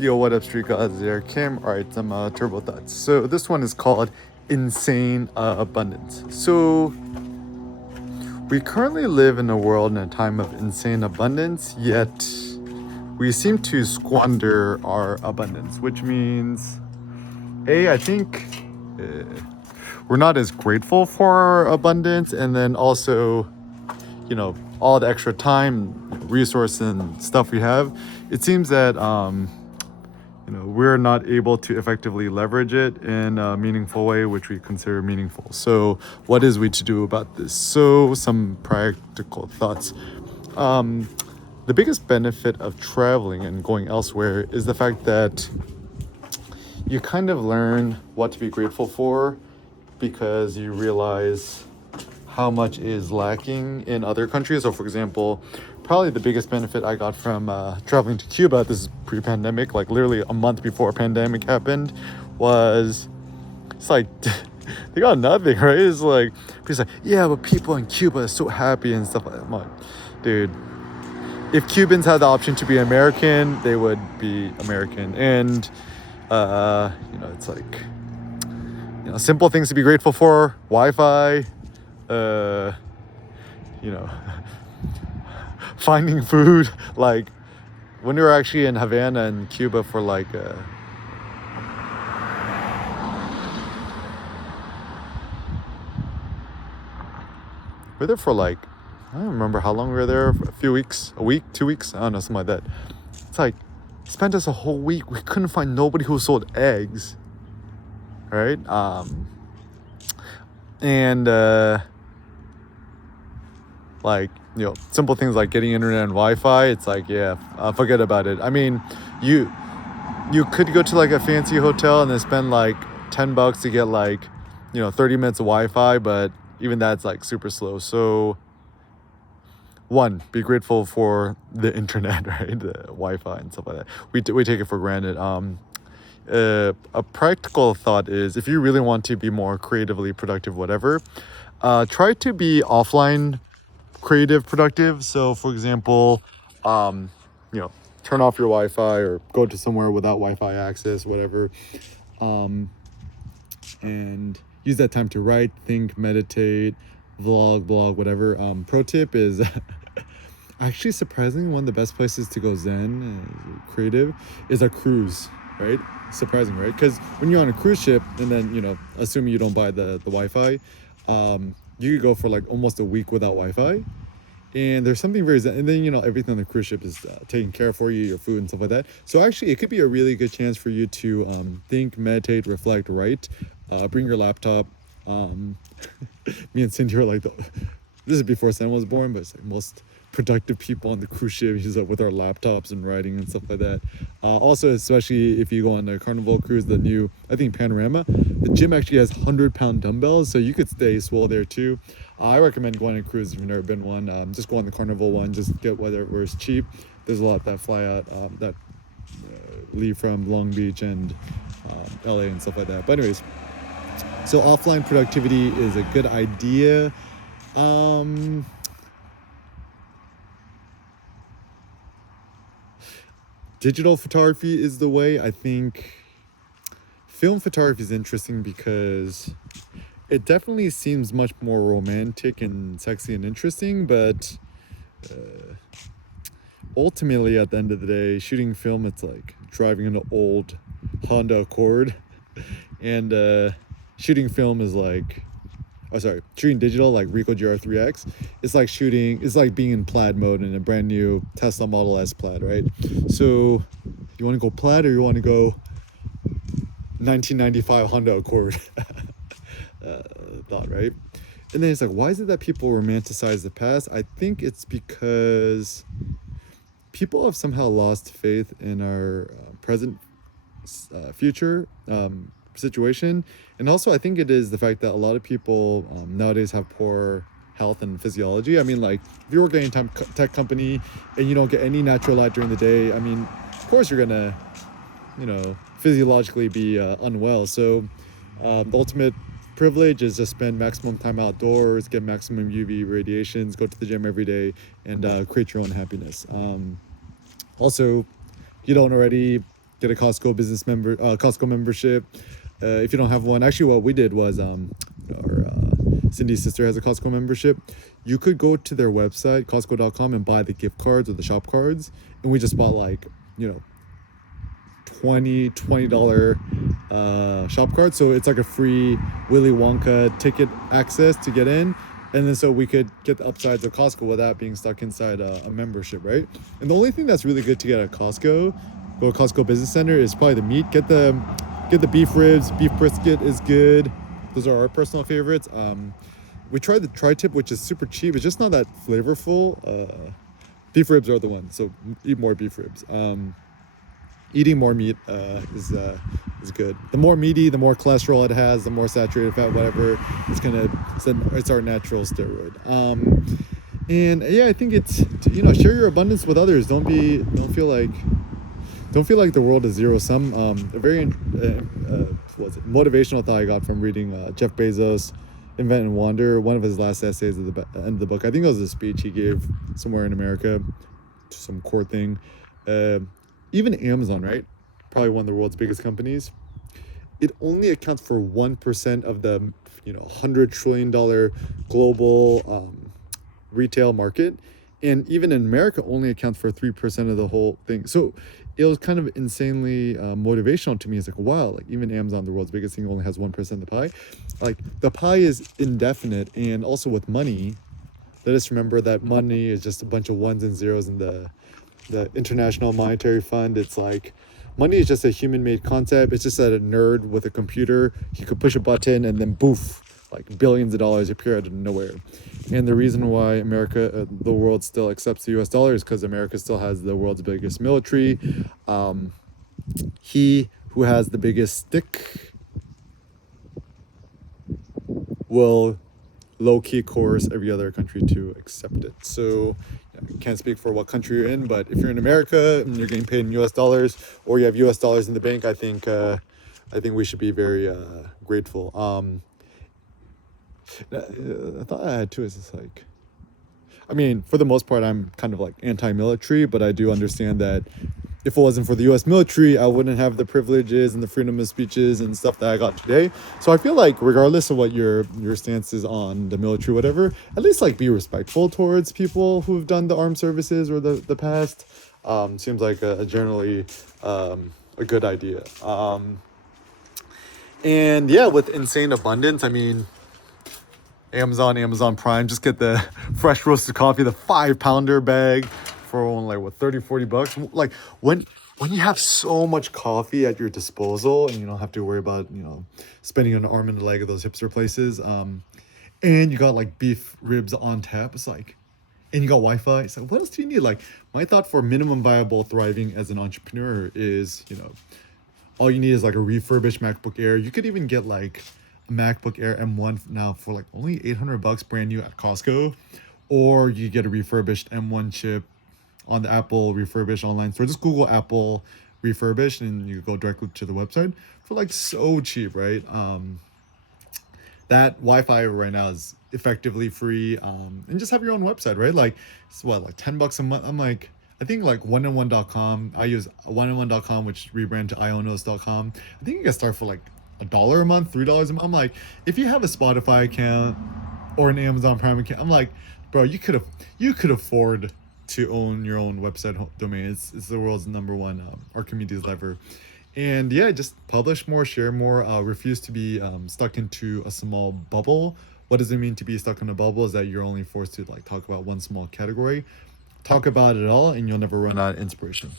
Yo, what up, street gods? There, Kim. Alright, some turbo thoughts. So this one is called insane abundance. So we currently live in a world in a time of insane abundance, yet we seem to squander our abundance, which means, I think uh, we're not as grateful for our abundance, and then also, all the extra time, resource, and stuff we have. It seems that we're not able to effectively leverage it in a meaningful way, which we consider meaningful. So, what is we to do about this? So, some practical thoughts. Um, the biggest benefit of traveling and going elsewhere is the fact that you kind of learn what to be grateful for because you realize how much is lacking in other countries. So, for example, probably the biggest benefit I got from traveling to Cuba, this is pre-pandemic, like literally a month before a pandemic happened, was it's like they got nothing, right? It's like people like, yeah, but people in Cuba are so happy and stuff like that. I'm like, dude, if Cubans had the option to be American, they would be American, and it's like simple things to be grateful for: Wi-Fi, uh, you know, finding food. Like when we were actually in Havana and Cuba for like we were there for like I don't remember how long we were there, a few weeks, a week, 2 weeks, I don't know, something like that. It's like spent us a whole week. We couldn't find nobody who sold eggs, right? And like simple things like getting internet and Wi-Fi. It's like forget about it. I mean, you could go to like a fancy hotel and then spend like $10 to get like 30 minutes of Wi-Fi, but even that's like super slow. So one, be grateful for the internet, right? The Wi-Fi and stuff like that. We take it for granted. A practical thought is if you really want to be more creatively productive, whatever, try to be offline creative productive. So for example, um, you know, turn off your Wi-Fi or go to somewhere without Wi-Fi access, whatever, um, and use that time to write, think, meditate, vlog, blog, whatever. Pro tip is actually surprisingly one of the best places to go zen creative is a cruise, right? Surprising, right? Because when you're on a cruise ship and then assuming you don't buy the Wi-Fi, you could go for like almost a week without Wi-Fi, and there's something very zen. And then everything on the cruise ship is taken care of for you, your food and stuff like that. So actually it could be a really good chance for you to think, meditate, reflect, write. Bring your laptop. Me and Cindy were like this is before Sam was born, but it's like most productive people on the cruise ship. He's with our laptops and writing and stuff like that. Also, especially if you go on the Carnival cruise, the new, I think, Panorama, the gym actually has 100-pound dumbbells, so you could stay swole there too. I recommend going on a cruise if you've never been one. Just go on the Carnival one, just get whatever is cheap. There's a lot that fly out that leave from Long Beach and LA and stuff like that. But anyways, so offline productivity is a good idea. Digital photography is the way. I think film photography is interesting because it definitely seems much more romantic and sexy and interesting, but ultimately at the end of the day, shooting film, it's like driving an old Honda Accord, and shooting film is like shooting digital like Ricoh GR3X. It's like being in plaid mode in a brand new Tesla Model S plaid, right? So you want to go plaid or you want to go 1995 Honda Accord? Thought, right? And then it's like, why is it that people romanticize the past? I think it's because people have somehow lost faith in our present future situation. And also I think it is the fact that a lot of people nowadays have poor health and physiology. I mean, like if you're working in a tech company and you don't get any natural light during the day, I mean, of course you're gonna physiologically be unwell. So the ultimate privilege is to spend maximum time outdoors, get maximum UV radiations, go to the gym every day, and create your own happiness. Also, you don't already get a Costco membership. If you don't have one, actually, what we did was our Cindy's sister has a Costco membership. You could go to their website, Costco.com, and buy the gift cards or the shop cards, and we just bought like, you know, $20 shop card, so it's like a free Willy Wonka ticket access to get in, and then so we could get the upsides of Costco without being stuck inside a membership, right? And the only thing that's really good to get at Costco, go to Costco Business Center, is probably the meat. Get the beef ribs, beef brisket is good. Those are our personal favorites. We tried the tri-tip, which is super cheap. It's just not that flavorful. Beef ribs are the ones, so eat more beef ribs. Eating more meat is good. The more meaty, the more cholesterol it has, the more saturated fat, whatever. It's our natural steroid. And yeah, I think it's, you know, share your abundance with others. Don't feel like the world is zero sum. A very motivational thought I got from reading Jeff Bezos' Invent and Wander, one of his last essays at the end of the book. I think it was a speech he gave somewhere in America, to some court thing. Even Amazon, right? Probably one of the world's biggest companies. It only accounts for 1% of the, you know, $100 trillion global retail market, and even in America, only accounts for 3% of the whole thing. So it was kind of insanely motivational to me. It's like, wow, like even Amazon, the world's biggest thing, only has 1% of the pie. Like the pie is indefinite, and also with money, let us remember that money is just a bunch of ones and zeros in the International Monetary Fund. It's like money is just a human-made concept. It's just that a nerd with a computer, he could push a button and then boof, like billions of dollars appear out of nowhere. And the reason why America, the world still accepts the US dollar is because America still has the world's biggest military. He who has the biggest stick will low-key coerce every other country to accept it. So I can't speak for what country you're in, but if you're in America and you're getting paid in US dollars, or you have US dollars in the bank, I think we should be very grateful. I thought I had too, is just like, I mean, for the most part, I'm kind of like anti-military, but I do understand that if it wasn't for the US military, I wouldn't have the privileges and the freedom of speeches and stuff that I got today. So I feel like regardless of what your stance is on the military, whatever, at least like be respectful towards people who've done the armed services or the past. Seems like a generally a good idea. And yeah, with insane abundance, I mean, Amazon Prime, just get the fresh roasted coffee, the 5-pounder bag for only like what, 30-40 bucks. Like when you have so much coffee at your disposal and you don't have to worry about, you know, spending an arm and a leg at those hipster places, and you got like beef ribs on tap, it's like, and you got Wi-Fi, it's like, what else do you need? Like, my thought for minimum viable thriving as an entrepreneur is, you know, all you need is like a refurbished MacBook Air. You could even get like a MacBook Air M1 now for like only $800 brand new at Costco, or you get a refurbished M1 chip on the Apple refurbished online store. Just Google Apple refurbished and you go directly to the website for like so cheap, right? That Wi-Fi right now is effectively free, and just have your own website, right? Like it's what, like $10 a month. I'm like, I think like oneandone.com. I use oneandone.com, which rebrand to ionos.com. I think you can start for like $1 a month, $3 a month. I'm like, if you have a Spotify account or an Amazon Prime account, I'm like, bro, you could afford to own your own website domain. It's the world's number one Archimedes lever. And yeah, just publish more, share more, refuse to be stuck into a small bubble. What does it mean to be stuck in a bubble? Is that you're only forced to like talk about one small category. Talk about it all and you'll never run out of inspiration.